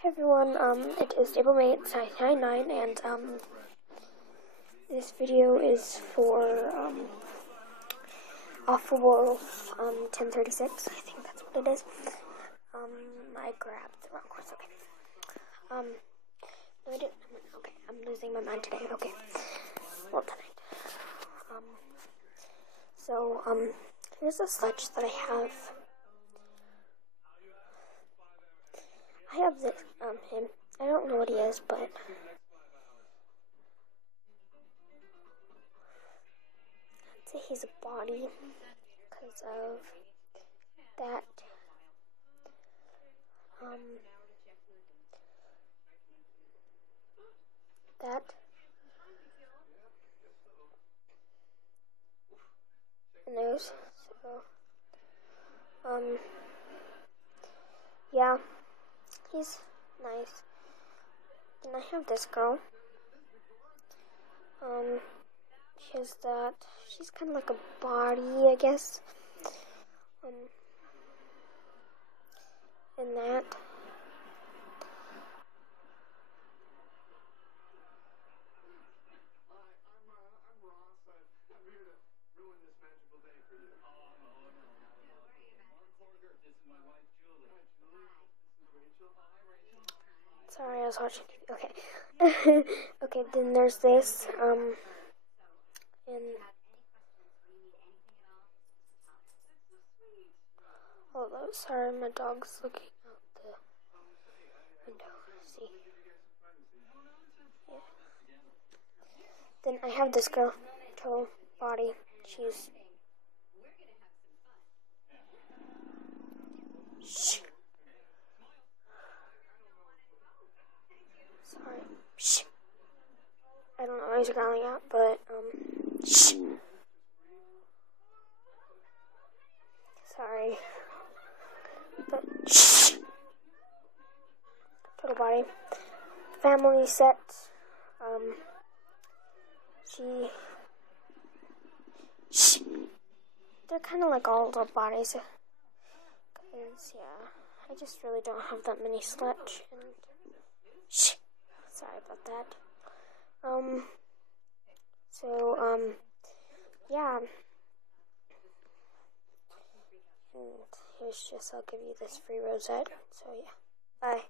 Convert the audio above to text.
Hey everyone, it is AprilMate99, and this video is for Awful Wolf 1036. I think that's what it is. I grabbed the wrong course. Okay. No, I didn't. Okay, I'm losing my mind today. Okay. Well, tonight. Here's a sledge that I have. I have this, him. I don't know what he is, but I'd say he's a body because of that, and there's, yeah, he's nice. Then I have this girl. She has that. She's kind of like a body, I guess. And that. Sorry, I was watching TV. Okay. Okay, then there's this, and although, sorry, my dog's looking out the window. See? Yeah. Then I have this girl, total body. She's... Shh. Sorry. Shh. I don't know what he's growling at, but, shh. Sorry. But, shh. Total body. Family set. Shh. They're kind of like all little bodies. Cause, yeah, I just really don't have that many sledge. And, shh. Sorry about that. Yeah. And here's just, I'll give you this free rosette. So, yeah. Bye.